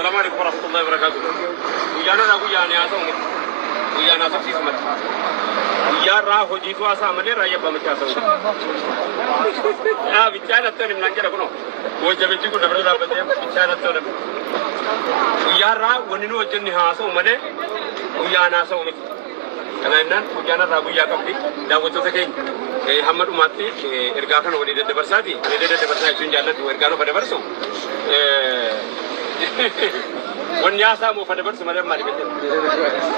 السلام عليكم ورحمة الله وبركاته. ويانا نقول يعني أسوم ويانا سبسي سمت. ويا راهو جيتوا أسامني رايا بمشاسو. بيتشانا توني من أنجلا كنو. وجبتي كنا بردا بدي بيتشانا توني. ويا راهو ونينو جنني هاسو مني ويانا أسوم. Karena hujan rabu ya kami dah waktu sekian Hamad umati ergakan wali dede bersati itu jalan tu ergano pada bersu wanyasa mau pada bersu macam mana betul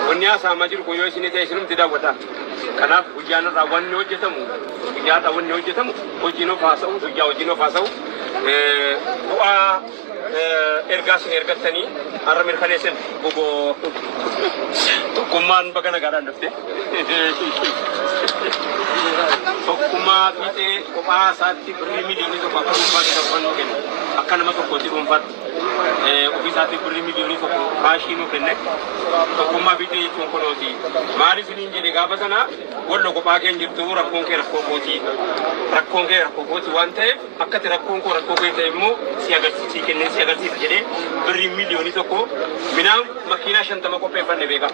wanyasa macam koyo sini teh sini tidak wadah karena hujan rawan nyoje temu hujan rawan nyoje temu ujino fasau doa ergas ergatani arah merkanesen bugo kuman bagan negara nafte kuman itu kupas hati berlimi di ini tu bapak rumah kita pun mungkin akan masuk koti umpat ofis hati berlimi di ini tu kasih nu kene kuman itu cungkoloti mari sini jadi gapa sana wallo kupakai jitu rakong ke rakong koti wante akat rakong koti mu siaga sikene siaga sih jadi berlimi di ini tu ko minang makina shantama ko pepan nebega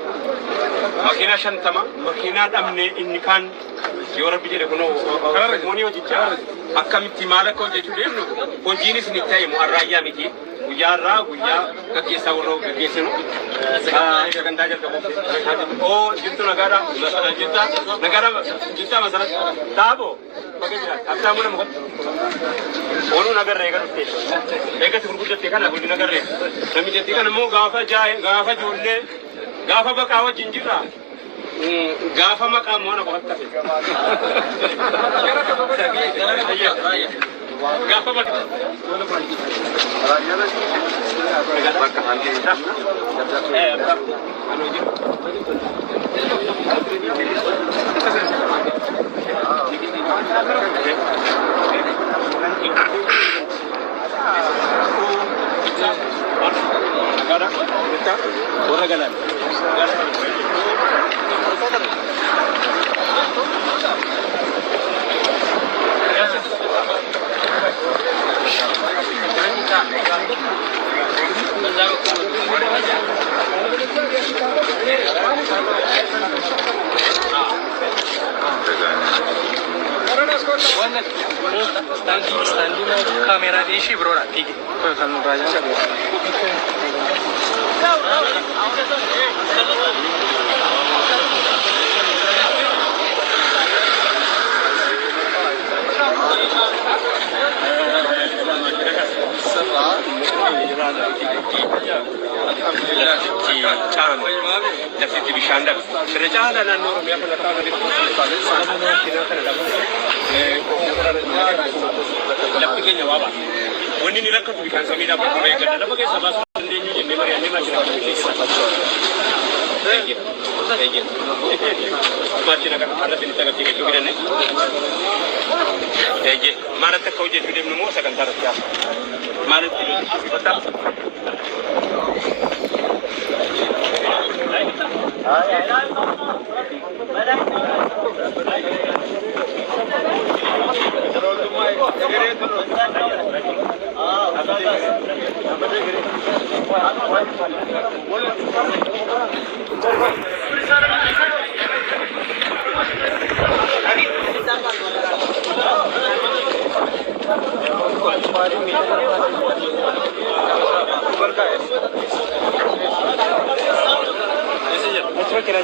makina shantama makina damne inni kan yora bijere kono moni o jicha akamiti mala ko je tudemno ko jini sini tay mu arraya miti uyara uya kake sauro kake sino ga ganda jar ko o jinto nagara jinta masala tabo bagajira afta mun mo onu nagar rega te rega tu gurgurde te kana gurgurde nagar re nami je te kana mo gafa jae gafa julle gafa bakawa jinjira gafa maka mo na ko hatta gafa maka kamera di sini bro nanti kan raja Nafsi bishanda serjana dan nur yang pendatang dari Lapti ke jawab. Wani ni rakatu bikan sami dapat mereka. Dapat ke sabas sendiri ni mari macam Thank you. Macam nak ada tinta ke tiga juga ni. Thank you. Mana tak kau jadi film nemu saya akan taruh siap. Mana betul. Kira-kira